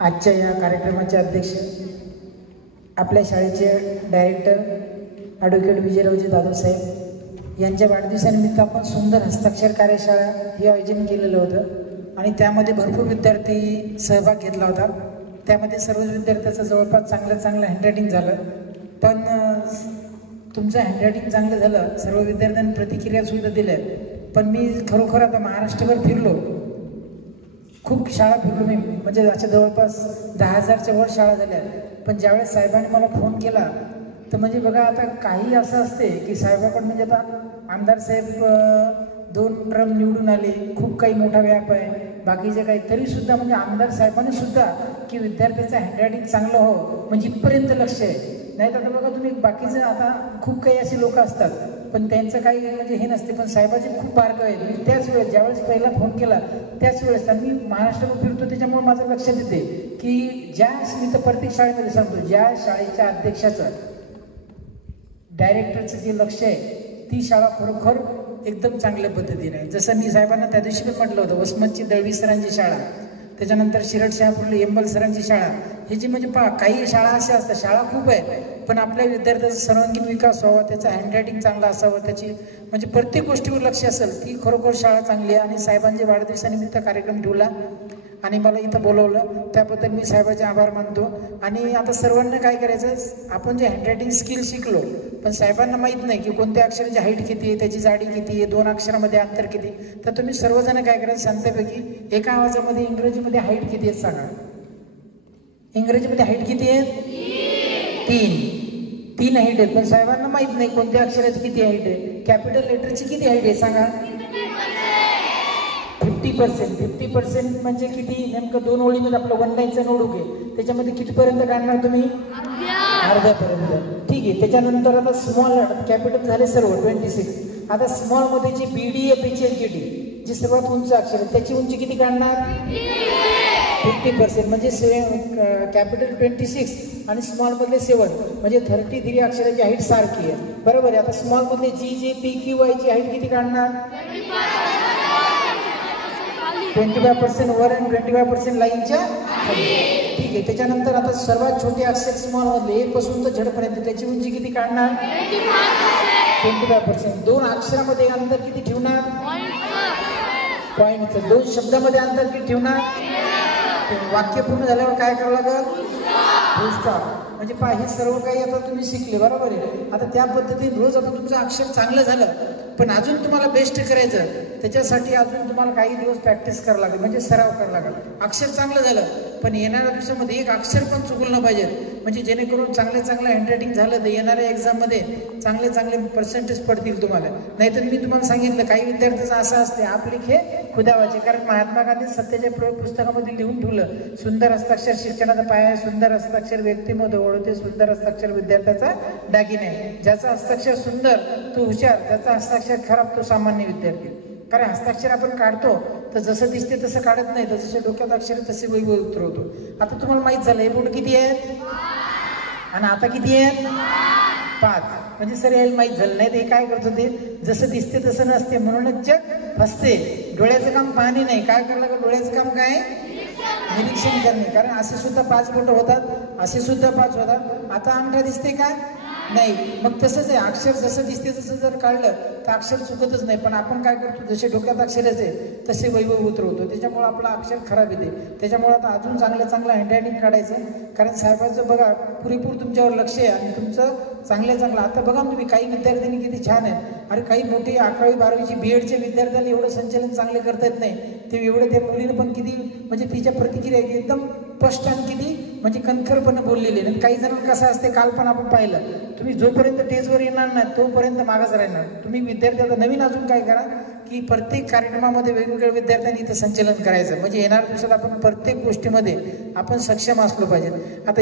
आजच्या या कार्यक्रमाचे अध्यक्ष आपल्या शाळेचे डायरेक्टर ॲडव्होकेट विजयरावजी जाधव साहेब यांच्या वाढदिवसानिमित्त आपण सुंदर हस्ताक्षर कार्यशाळा हे आयोजन केलेलं होतं आणि त्यामध्ये भरपूर विद्यार्थी सहभाग घेतला होता। त्यामध्ये सर्व विद्यार्थ्यांचं जवळपास चांगलं हँडरायटिंग झालं, पण तुमचं हँडरायटिंग चांगलं झालं, सर्व विद्यार्थ्यांनी प्रतिक्रिया सुद्धा दिल्या। पण मी खरोखर आता महाराष्ट्रभर फिरलो, खूप शाळा फिरलो मी, म्हणजे अशा जवळपास 10,000च्या वर शाळा झाल्या। पण ज्यावेळेस साहेबांनी मला फोन केला तर म्हणजे बघा आता काही असं असते की साहेबाकडून म्हणजे आता आमदार साहेब 2 टर्म निवडून आले, खूप काही मोठा व्याप आहे, बाकीचे काही, तरी सुद्धा म्हणजे आमदार साहेबांनी सुद्धा की विद्यार्थ्याचं हँडरायटिंग चांगलं हो म्हणजे इथपर्यंत लक्ष आहे। नाही तर बघा तुम्ही बाकीचं आता खूप काही असे लोक असतात पण त्यांचं काही म्हणजे हे नसते, पण साहेबाचे खूप बारकं आहे। मी त्याच वेळेस ज्यावेळेस पहिला फोन केला त्याच वेळेस मी महाराष्ट्रात फिरतो त्याच्यामुळे माझं लक्षात येते की ज्या मी तर प्रत्येक शाळेमध्ये सांगतो, ज्या शाळेच्या अध्यक्षाचं डायरेक्टरचं जे लक्ष आहे ती शाळा खरोखर एकदम चांगल्या पद्धतीने आहे। जसं मी साहेबांना त्या दिवशी पण म्हटलं होतं, वसमतची दळवी सरांची शाळा, त्याच्यानंतर शिरडशहापूरला एंबल सरांची शाळा, हे जी म्हणजे पहा काही शाळा अशा असतात, शाळा खूप आहे पण आपल्या विद्यार्थ्याचा सर्वांगीण विकास व्हावा, त्याचा हँडरायटिंग चांगला असावं, त्याची म्हणजे प्रत्येक गोष्टीवर लक्ष असेल, ती खरोखर शाळा चांगली आहे। आणि साहेबांच्या वाढदिवसानिमित्त कार्यक्रम ठेवला आणि मला इथं बोलवलं, त्याबद्दल मी साहेबांचे आभार मानतो। आणि आता सर्वांना काय करायचं, आपण जे हँडरायटिंग स्किल शिकलो पण साहेबांना माहीत नाही की कोणत्या अक्षराची हाईट किती आहे, त्याची जाडी किती आहे, 2 अक्षरामध्ये अंतर किती, तर तुम्ही सर्वजण काय करायचं शांतपैकी एका आवाजामध्ये इंग्रजीमध्ये हाईट किती आहे सांगा। इंग्रजीमध्ये हाईट किती आहे? 3 हाईट आहे, पण साहेबांना माहीत नाही कोणत्या अक्षराची किती हाईट आहे। कॅपिटल लेटरची किती हाईट आहे सांगा? 50% म्हणजे किती, नेमकं 2 ओळीमध्ये आपलं 1 लाईनचा नोटबुक आहे, त्याच्यामध्ये कितीपर्यंत काढणार तुम्ही? अर्ध्यापर्यंत। ठीक आहे, त्याच्यानंतर आता स्मॉल कॅपिटल झाले सर्व 26, आता स्मॉलमध्ये जी BD FHLGD जी सर्वात उंच अक्षर आहे त्याची उंची किती काढणार? 50% म्हणजे कॅपिटल 26 आणि स्मॉलमधले 7 म्हणजे 33 अक्षराची हाईट सारखी आहे, बरोबर आहे। आता स्मॉलमधले GJPQY ची हाईट किती काढणार? 25% वर आणि 25% लाईनच्या खाली। ठीक आहे, त्याच्यानंतर आता सर्वात छोटे अक्षर स्मॉल मधले 1 पासून तर Z पर्यंत त्याची उंची किती काढणार? 25%। 2 अक्षरामध्ये अंतर किती ठेवणार? पॉईंटचं। 2 शब्दामध्ये अंतर किती ठेवणार? वाक्य पूर्ण झाल्यावर काय करावं लागेल? फुल स्टॉप। म्हणजे पहा हे सर्व काही आता तुम्ही शिकले, बरोबर आहे। आता त्या पद्धतीने रोज आता तुमचं अक्षर चांगलं झालं पण अजून तुम्हाला बेस्ट करायचं, त्याच्यासाठी अजून तुम्हाला काही दिवस प्रॅक्टिस करावं लागेल, म्हणजे सराव करावा लागेल। अक्षर चांगलं झालं पण येणाऱ्या दिवसामध्ये एक अक्षर पण चुकलं नाही पाहिजे, म्हणजे जेणेकरून चांगलं हँडरायटिंग झालं तर येणाऱ्या एक्झाममध्ये चांगले पर्सेंटेज पडतील तुम्हाला। नाहीतर मी तुम्हाला सांगितलं काही विद्यार्थ्यांचं असं असते आप लिखे खुदा वाचे, कारण महात्मा गांधी सत्याच्या प्रयोग पुस्तकामध्ये लिहून ठेवलं, सुंदर हस्ताक्षर शिक्षणाचा पाया, सुंदर हस्ताक्षर व्यक्तिमत्व ओळखते, सुंदर हस्ताक्षर विद्यार्थ्याचा दागिने आहे। ज्याचा हस्ताक्षर सुंदर तो हुशार, ज्याचा हस्ताक्षर खराब तो सामान्य विद्यार्थी। कारण हस्ताक्षर आपण काढतो तर जसं दिसते तसं काढत नाही, जसे डोक्यात अक्षर तसे वैभव उतरवतो। आता तुम्हाला माहित झालं हे बोट किती आहेत आणि आता किती आहेत? 5, म्हणजे सर यायला माहीत झालं नाही, ते काय करतो ते जसं दिसते तसं नसते, म्हणूनच जग हसते। डोळ्याचं काम पाहणे नाही, काय करायला लागेल? डोळ्याचं काम काय? निरीक्षण करणे, कारण असे सुद्धा 5 बोट होतात, असे सुद्धा 5 होतात। आता अंगठा दिसते का? नाही, मग तसंच आहे, अक्षर जसं दिसते तसं जर काढलं तर अक्षर चुकतच नाही, पण आपण काय करतो जसे डोक्यात अक्षर आहे तसे वैभव उतरवतो, त्याच्यामुळे आपलं अक्षर खराब येते। त्याच्यामुळे आता अजून चांगलं हँडरायटिंग काढायचं, कारण साहेबांचं बघा पुरेपूर तुमच्यावर लक्ष आहे आणि तुमचं चांगलं आता बघा तुम्ही काही विद्यार्थ्यांनी किती छान आहे, अरे काही मोठी 11वी 12वीची BEdच्या विद्यार्थ्याला एवढं संचलन चांगले करता येत नाही, ते एवढं त्या मुलीनं पण किती म्हणजे तिच्या प्रतिक्रिया एकदम स्पष्ट आणि किती म्हणजे कणखरपणे बोललेली आहे। काही जणांना कसं असते, काल पण आपण पाहिलं, तुम्ही जोपर्यंत स्टेजवर येणार नाही तोपर्यंत मागास राहणार। तुम्ही विद्यार्थ्याला नवीन अजून काय करा की प्रत्येक कार्यक्रमामध्ये वेगवेगळ्या विद्यार्थ्यांनी इथं संचलन करायचं, म्हणजे येणाऱ्या दिवसात आपण प्रत्येक गोष्टीमध्ये आपण सक्षम असलो पाहिजे। आता